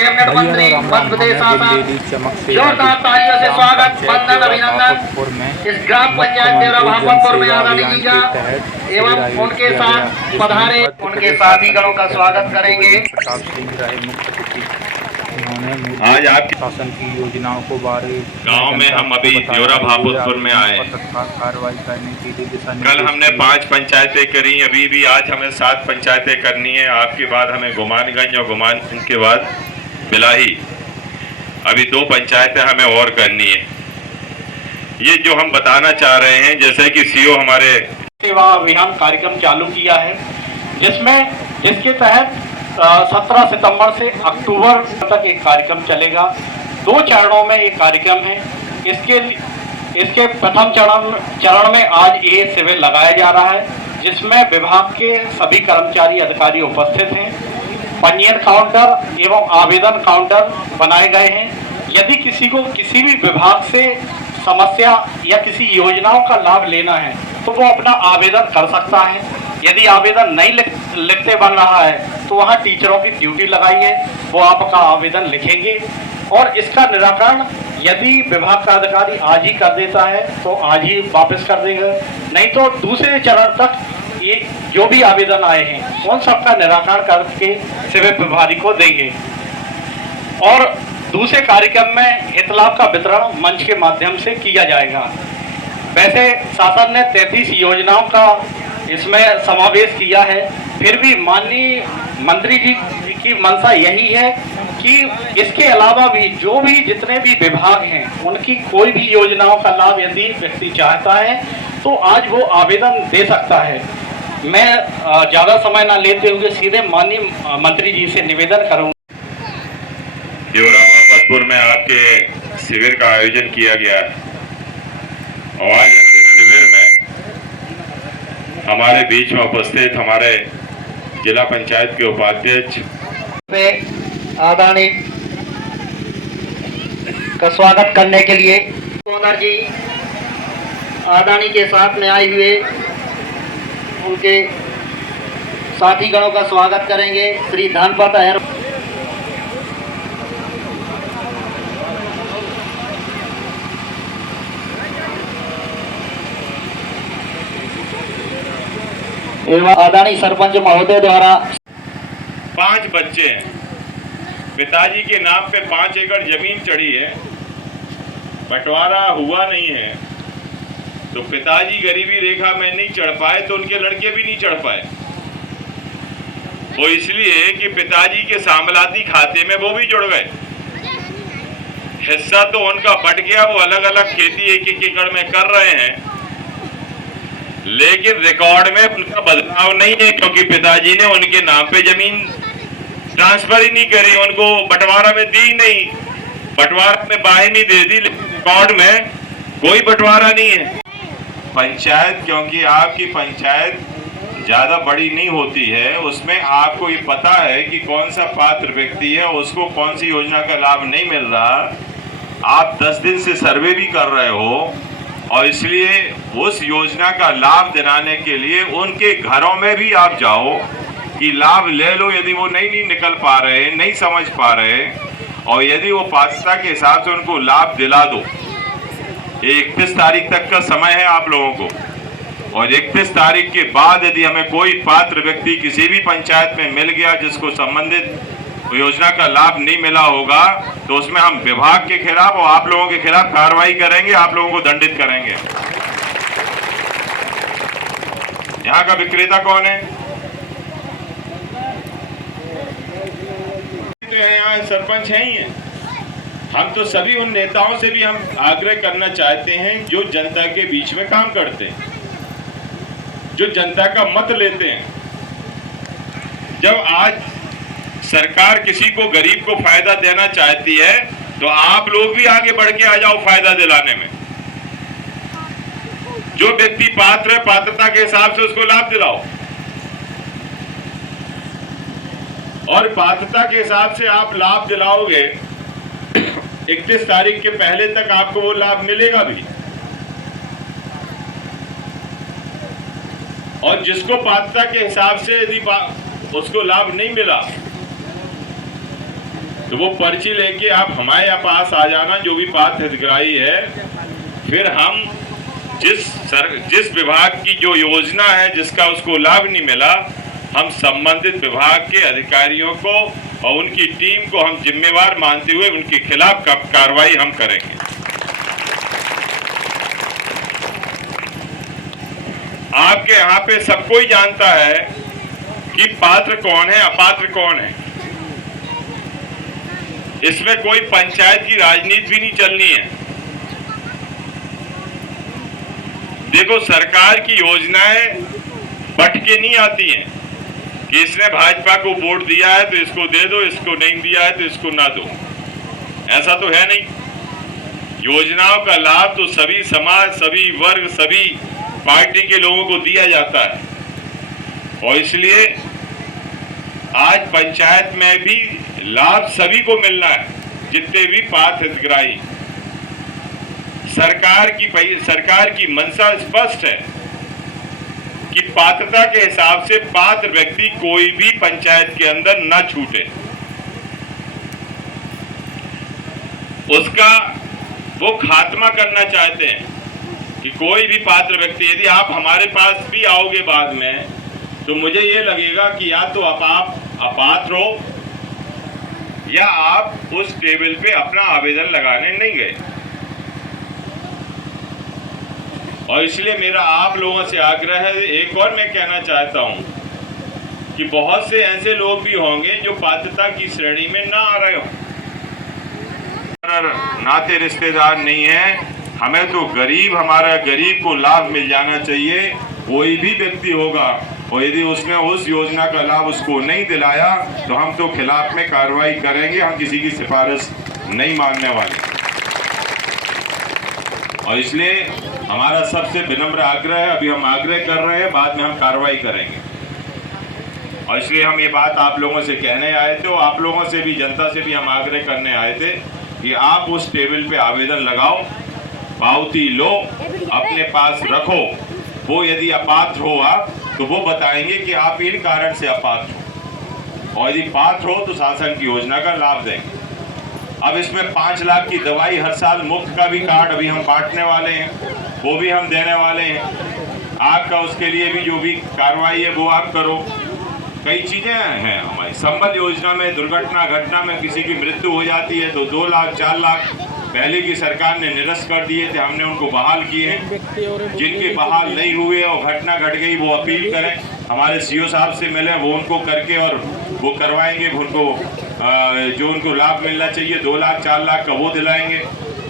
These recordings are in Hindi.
कैबिनेट मंत्री मध्य प्रदेश शासन जोरदार तालियों से स्वागत वंदन अभिनंदन। इस ग्राम पंचायत देवरा भागवतपुर में आदानी जी का एवं उनके साथ पधारे उनके साथी गणों का स्वागत करेंगे। आज आपके शासन की योजनाओं को बारे गांव में हम अभी देवरा भागवतपुर में आए। कार्रवाई करने के लिए कल हमने 5 पंचायतें करी, अभी भी आज हमें 7 पंचायतें करनी है। आपके बाद हमें गुमानगंज और गुमानगंज के बाद बिलाही, अभी 2 पंचायतें हमें और करनी है। ये जो हम बताना चाह रहे हैं, जैसे कि सीओ हमारे सेवा अभियान कार्यक्रम चालू किया है, जिसके तहत 17 सितंबर से अक्टूबर तक एक कार्यक्रम चलेगा। 2 चरणों में एक कार्यक्रम है। इसके प्रथम चरण में आज ये शिविर लगाया जा रहा है, जिसमें विभाग के सभी कर्मचारी अधिकारी उपस्थित हैं। पंजीयन काउंटर एवं आवेदन काउंटर बनाए गए हैं। यदि किसी को किसी भी विभाग से समस्या या किसी योजनाओं का लाभ लेना है तो वो अपना आवेदन कर सकता है। यदि आवेदन नहीं लिखते बन रहा है तो वहाँ टीचरों की ड्यूटी लगाई है, वो आपका आवेदन लिखेंगे और इसका निराकरण यदि विभाग का अधिकारी आज ही कर देता है तो आज ही वापस कर देगा, नहीं तो दूसरे चरण तक ये जो भी आवेदन आए हैं उन सबका निराकरण करके शिविर प्रभारी को देंगे। और दूसरे कार्यक्रम में हित लाभ का वितरण मंच के माध्यम से किया जाएगा। वैसे शासन ने 33 योजनाओं का इसमें समावेश किया है, फिर भी माननीय मंत्री जी की मंशा यही है कि इसके अलावा भी जितने भी विभाग हैं उनकी कोई भी योजनाओं का लाभ यदि व्यक्ति चाहता है तो आज वो आवेदन दे सकता है। मैं ज़्यादा समय ना लेते हुए सीधे माननीय मंत्री जी से निवेदन करूँगा। देवरा भागवतपुर में आपके शिविर का आयोजन किया गया है और आज इस शिविर में हमारे बीच में उपस्थित हमारे जिला पंचायत के उपाध्यक्ष आदानी का स्वागत करने के लिए ओनर जी आदानी के साथ में आए हुए उनके साथी गणों का स्वागत करेंगे। श्री धनपत अहर एवं आदानी सरपंच महोदय द्वारा 5 बच्चे हैं। पिताजी के नाम पे 5 एकड़ जमीन चढ़ी है, बंटवारा हुआ नहीं है, तो पिताजी गरीबी रेखा में नहीं चढ़ पाए तो उनके लड़के भी नहीं चढ़ पाए। वो इसलिए कि पिताजी के सामलाती खाते में वो भी जुड़ गए। हिस्सा तो उनका बट गया, वो अलग अलग खेती 1-1 एकड़ में कर रहे हैं, लेकिन रिकॉर्ड में उनका बदलाव नहीं है क्योंकि पिताजी ने उनके नाम पे जमीन ट्रांसफर ही नहीं करी, उनको बंटवारा में दी नहीं, बंटवारा में बाहिनी दे दी, लेकिन रिकॉर्ड में कोई बंटवारा नहीं है। पंचायत, क्योंकि आपकी पंचायत ज्यादा बड़ी नहीं होती है, उसमें आपको ये पता है कि कौन सा पात्र व्यक्ति है, उसको कौन सी योजना का लाभ नहीं मिल रहा। आप 10 दिन से सर्वे भी कर रहे हो और इसलिए उस योजना का लाभ दिलाने के लिए उनके घरों में भी आप जाओ कि लाभ ले लो। यदि वो नहीं निकल पा रहे, नहीं समझ पा रहे, और यदि वो पात्रता के हिसाब से उनको लाभ दिला दो। 31 तारीख तक का समय है आप लोगों को, और 31 तारीख के बाद यदि हमें कोई पात्र व्यक्ति किसी भी पंचायत में मिल गया जिसको संबंधित योजना का लाभ नहीं मिला होगा तो उसमें हम विभाग के खिलाफ और आप लोगों के खिलाफ कार्रवाई करेंगे, आप लोगों को दंडित करेंगे। यहाँ का विक्रेता कौन है? तो यहाँ सरपंच है ही है। हम तो सभी उन नेताओं से भी हम आग्रह करना चाहते हैं जो जनता के बीच में काम करते हैं, जो जनता का मत लेते हैं। जब आज सरकार किसी को, गरीब को फायदा देना चाहती है तो आप लोग भी आगे बढ़ के आ जाओ फायदा दिलाने में। जो व्यक्ति पात्र है, पात्रता के हिसाब से उसको लाभ दिलाओ, और पात्रता के हिसाब से आप लाभ दिलाओगे 31 तारीख के पहले तक आपको वो लाभ मिलेगा भी। और जिसको पात्रता के हिसाब से यदि उसको लाभ नहीं मिला तो वो पर्ची लेके आप हमारे पास आ जाना, जो भी पात्र हितग्राही है। फिर हम जिस विभाग की जो योजना है जिसका उसको लाभ नहीं मिला, हम संबंधित विभाग के अधिकारियों को और उनकी टीम को हम जिम्मेवार मानते हुए उनके खिलाफ कार्रवाई हम करेंगे। आपके यहाँ पे सब कोई जानता है कि पात्र कौन है, अपात्र कौन है। इसमें कोई पंचायत की राजनीति भी नहीं चलनी है। देखो, सरकार की योजनाएं बट के नहीं आती हैं कि इसने भाजपा को वोट दिया है तो इसको दे दो, इसको नहीं दिया है तो इसको ना दो। ऐसा तो है नहीं। योजनाओं का लाभ तो सभी समाज, सभी वर्ग, सभी पार्टी के लोगों को दिया जाता है। और इसलिए आज पंचायत में भी लाभ सभी को मिलना है, जितने भी पात्र हितग्राही। सरकार की मंशा स्पष्ट है कि पात्रता के हिसाब से पात्र व्यक्ति कोई भी पंचायत के अंदर न छूटे। उसका वो खात्मा करना चाहते हैं कि कोई भी पात्र व्यक्ति, यदि आप हमारे पास भी आओगे बाद में, तो मुझे ये लगेगा कि या तो आप अपात्र हो या आप उस टेबल पे अपना आवेदन लगाने नहीं गए। और इसलिए मेरा आप लोगों से आग्रह है, एक और मैं कहना चाहता हूं कि बहुत से ऐसे लोग भी होंगे जो पात्रता की श्रेणी में ना आ रहे हो, नाते रिश्तेदार नहीं है। हमें तो हमारा गरीब को लाभ मिल जाना चाहिए। कोई भी व्यक्ति होगा और यदि उसने उस योजना का लाभ उसको नहीं दिलाया तो हम तो खिलाफ में कार्रवाई करेंगे। हम किसी की सिफारिश नहीं मानने वाले। और इसलिए हमारा सबसे विनम्र आग्रह है, अभी हम आग्रह कर रहे हैं, बाद में हम कार्रवाई करेंगे। और इसलिए हम ये बात आप लोगों से कहने आए थे और आप लोगों से भी, जनता से भी हम आग्रह करने आए थे कि आप उस टेबल पे आवेदन लगाओ, पावती लो, अपने पास रखो। वो यदि अपात्र हो आप, तो वो बताएंगे कि आप इन कारण से अपात्र हो, और यदि पात्र हो तो शासन की योजना का लाभ देंगे। अब इसमें 5 लाख की दवाई हर साल मुफ्त का भी कार्ड अभी हम बांटने वाले हैं, वो भी हम देने वाले हैं। आपका उसके लिए भी जो भी कार्रवाई है वो आप करो। कई चीज़ें हैं हमारी संबल योजना में। दुर्घटना घटना में किसी की मृत्यु हो जाती है तो 2 लाख 4 लाख पहले की सरकार ने निरस्त कर दिए थे, हमने उनको बहाल किए हैं। जिनके बहाल नहीं हुए और घटना घट गई वो अपील करें, हमारे सीओ साहब से मिले, वो उनको करके और वो करवाएंगे। उनको जो उनको लाभ मिलना चाहिए 2 लाख 4 लाख का वो दिलाएंगे।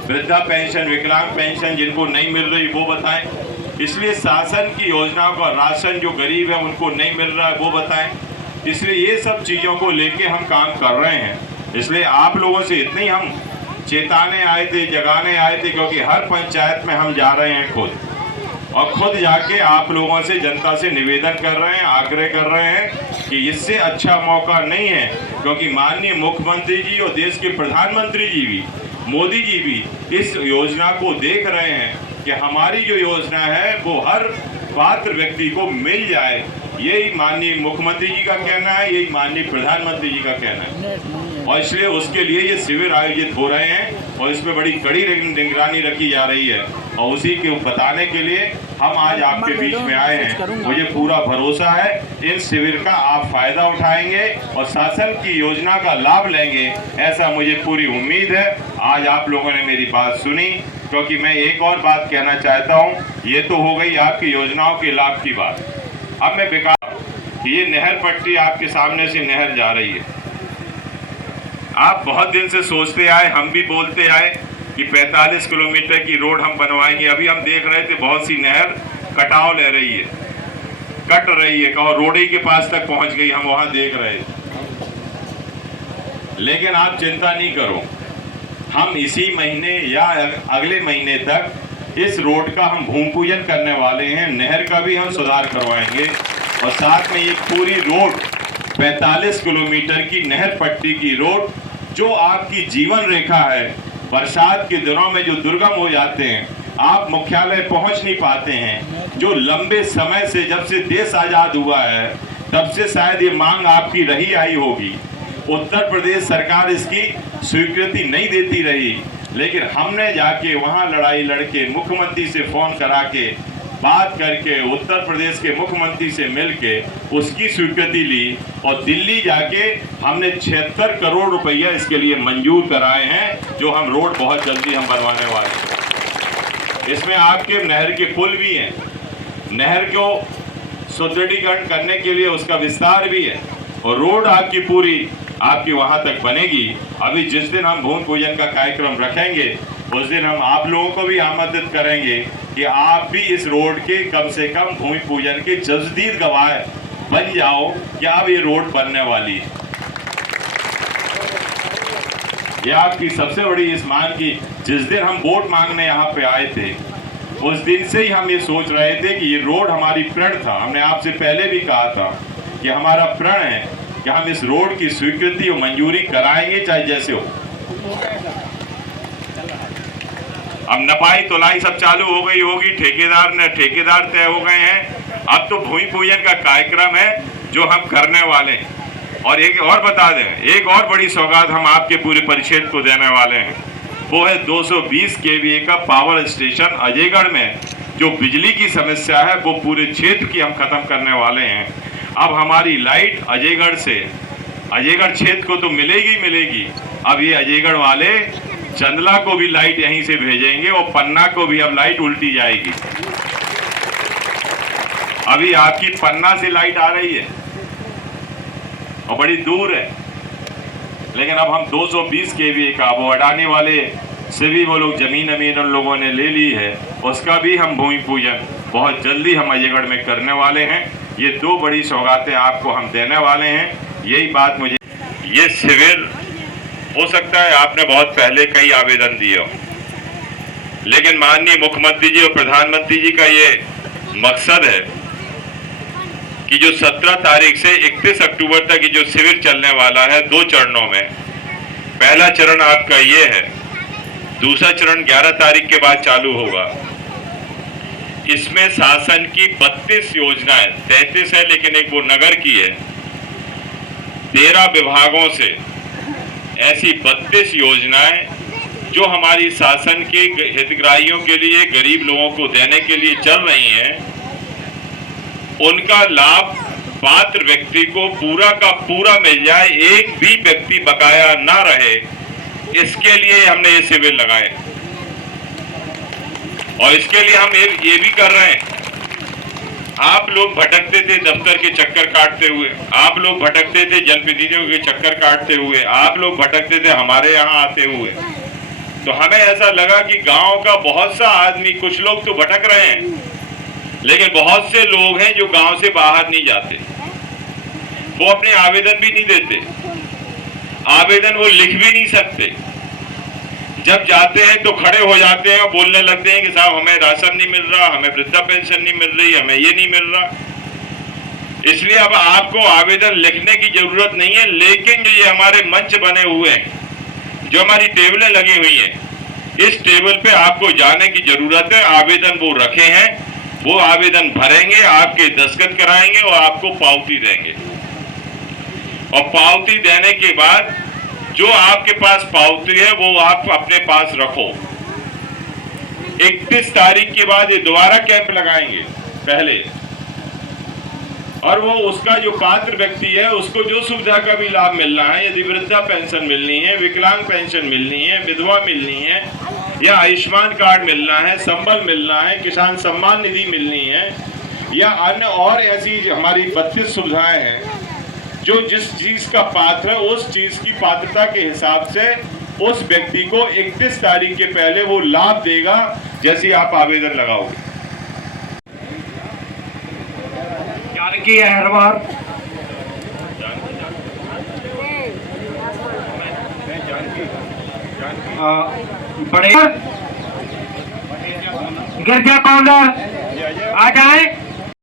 वृद्धा पेंशन, विकलांग पेंशन जिनको नहीं मिल रही वो बताएं। इसलिए शासन की योजनाओं का राशन जो गरीब है उनको नहीं मिल रहा है वो बताएं। इसलिए ये सब चीज़ों को लेके हम काम कर रहे हैं। इसलिए आप लोगों से इतनी हम चेताने आए थे, जगाने आए थे, क्योंकि हर पंचायत में हम जा रहे हैं खुद, और खुद जाके आप लोगों से, जनता से निवेदन कर रहे हैं, आग्रह कर रहे हैं कि इससे अच्छा मौका नहीं है। क्योंकि माननीय मुख्यमंत्री जी और देश के प्रधानमंत्री जी भी, मोदी जी भी इस योजना को देख रहे हैं कि हमारी जो योजना है वो हर पात्र व्यक्ति को मिल जाए। यही माननीय मुख्यमंत्री जी का कहना है, यही माननीय प्रधानमंत्री जी का कहना है। और इसलिए उसके लिए ये शिविर आयोजित हो रहे हैं और इसमें बड़ी कड़ी निगरानी रखी जा रही है। और उसी के बताने के लिए हम आज आपके बीच में आए हैं। मुझे पूरा भरोसा है इस शिविर का आप फायदा उठाएंगे और शासन की योजना का लाभ लेंगे, ऐसा मुझे पूरी उम्मीद है। आज आप लोगों ने मेरी बात सुनी, क्योंकि मैं एक और बात कहना चाहता हूँ। ये तो हो गई आपकी योजनाओं के लाभ की बात। अब मैं विकास, ये नहर पट्टी आपके सामने से नहर जा रही है। आप बहुत दिन से सोचते आए, हम भी बोलते आए कि 45 किलोमीटर की रोड हम बनवाएंगे। अभी हम देख रहे थे बहुत सी नहर कटाव ले रही है, कट रही है, और रोड ही के पास तक पहुंच गई, हम वहां देख रहे थे। लेकिन आप चिंता नहीं करो, हम इसी महीने या अगले महीने तक इस रोड का हम भूमि पूजन करने वाले हैं। नहर का भी हम सुधार करवाएंगे और साथ में ये पूरी रोड 45 किलोमीटर की नहर पट्टी की रोड, जो आपकी जीवन रेखा है, बरसात के दिनों में जो दुर्गम हो जाते हैं, आप मुख्यालय पहुंच नहीं पाते हैं, जो लंबे समय से, जब से देश आज़ाद हुआ है तब से शायद ये मांग आपकी रही आई होगी उत्तर प्रदेश सरकार इसकी स्वीकृति नहीं देती रही, लेकिन हमने जाके वहां लड़ाई लड़के मुख्यमंत्री से फोन करा के बात करके उत्तर प्रदेश के मुख्यमंत्री से मिलके उसकी स्वीकृति ली और दिल्ली जाके हमने 76 करोड़ रुपया इसके लिए मंजूर कराए हैं, जो हम रोड बहुत जल्दी हम बनवाने वाले हैं। इसमें आपके नहर के पुल भी हैं, नहर को सुदृढ़ीकरण करने के लिए उसका विस्तार भी है और रोड आपकी पूरी आपकी वहां तक बनेगी। अभी जिस दिन हम भूमि पूजन का कार्यक्रम रखेंगे उस दिन हम आप लोगों को भी आमंत्रित करेंगे कि आप भी इस रोड के कम से कम भूमि पूजन के जसदीद गवाह बन जाओ कि अब ये रोड बनने वाली है। ये आपकी सबसे बड़ी इस मांग की, जिस दिन हम वोट मांगने यहाँ पे आए थे उस दिन से ही हम ये सोच रहे थे कि ये रोड हमारी प्रण था। हमने आपसे पहले भी कहा था कि हमारा प्रण है कि हम इस रोड की स्वीकृति और मंजूरी कराएंगे चाहे जैसे हो। अब नपाई तुलाई सब चालू हो गई होगी, ठेकेदार तय हो गए हैं। अब तो भूमि पूजन का कार्यक्रम है जो हम करने वाले हैं। और एक और बता दें, एक और बड़ी सौगात हम आपके पूरे परिक्षेत्र को देने वाले हैं, वो है 220 kVA का पावर स्टेशन अजयगढ़ में। जो बिजली की समस्या है वो पूरे क्षेत्र की हम खत्म करने वाले हैं। अब हमारी लाइट अजयगढ़ क्षेत्र को तो मिलेगी। अब ये अजयगढ़ वाले चंदला को भी लाइट यहीं से भेजेंगे और पन्ना को भी अब लाइट उल्टी जाएगी। अभी आपकी पन्ना से लाइट आ रही है और बड़ी दूर है, लेकिन अब हम 220 kVA का वो अडानी वाले से भी वो लोग जमीन उन लोगों ने ले ली है, उसका भी हम भूमि पूजन बहुत जल्दी हम अजयगढ़ में करने वाले हैं। ये दो बड़ी सौगातें आपको हम देने वाले हैं। यही बात मुझे, ये शिविर हो सकता है आपने बहुत पहले कई आवेदन दिए हो, लेकिन माननीय मुख्यमंत्री जी और प्रधानमंत्री जी का ये मकसद है कि जो 17 तारीख से 31 अक्टूबर तक जो शिविर चलने वाला है 2 चरणों में, पहला चरण आपका ये है, दूसरा चरण 11 तारीख के बाद चालू होगा। इसमें शासन की 32 योजनाएं, 33 है लेकिन एक वो नगर की है, 13 विभागों से ऐसी 32 योजनाएं जो हमारी शासन के हितग्राहियों के लिए, गरीब लोगों को देने के लिए चल रही हैं, उनका लाभ पात्र व्यक्ति को पूरा का पूरा मिल जाए, एक भी व्यक्ति बकाया ना रहे, इसके लिए हमने ये शिविर लगाए। और इसके लिए हम ये भी कर रहे हैं, आप लोग भटकते थे दफ्तर के चक्कर काटते हुए, आप लोग भटकते थे जनप्रतिनिधियों के चक्कर काटते हुए, आप लोग भटकते थे हमारे यहाँ आते हुए, तो हमें ऐसा लगा कि गांव का बहुत सा आदमी, कुछ लोग तो भटक रहे हैं लेकिन बहुत से लोग हैं जो गांव से बाहर नहीं जाते, वो अपने आवेदन भी नहीं देते, आवेदन वो लिख भी नहीं सकते। जब जाते हैं तो खड़े हो जाते हैं और बोलने लगते हैं कि साहब हमें राशन नहीं मिल रहा, हमें वृद्धा पेंशन नहीं मिल रही, हमें ये नहीं मिल रहा। इसलिए अब आपको आवेदन लिखने की जरूरत नहीं है, लेकिन जो ये हमारे मंच बने हुए हैं, जो हमारी टेबलें लगी हुई हैं, इस टेबल पे आपको जाने की जरूरत है। आवेदन वो रखे हैं, वो आवेदन भरेंगे, आपके दस्तखत कराएंगे और आपको पावती देंगे। और पावती देने के बाद जो आपके पास पावती है वो आप अपने पास रखो। 31 तारीख के बाद ये दोबारा कैंप लगाएंगे पहले, और वो उसका जो पात्र व्यक्ति है उसको जो सुविधा का भी लाभ मिलना है, यदि वृद्धा पेंशन मिलनी है, विकलांग पेंशन मिलनी है, विधवा मिलनी है, या आयुष्मान कार्ड मिलना है, संबल मिलना है, किसान सम्मान निधि मिलनी है, या अन्य और ऐसी हमारी 32 सुविधाएं हैं, जो जिस चीज का पात्र है उस चीज की पात्रता के हिसाब से उस व्यक्ति को 31 तारीख के पहले वो लाभ देगा जैसे आप आवेदन लगाओगे। जानकी अहरवार, बड़े गिरजा कौंडर आ जाए।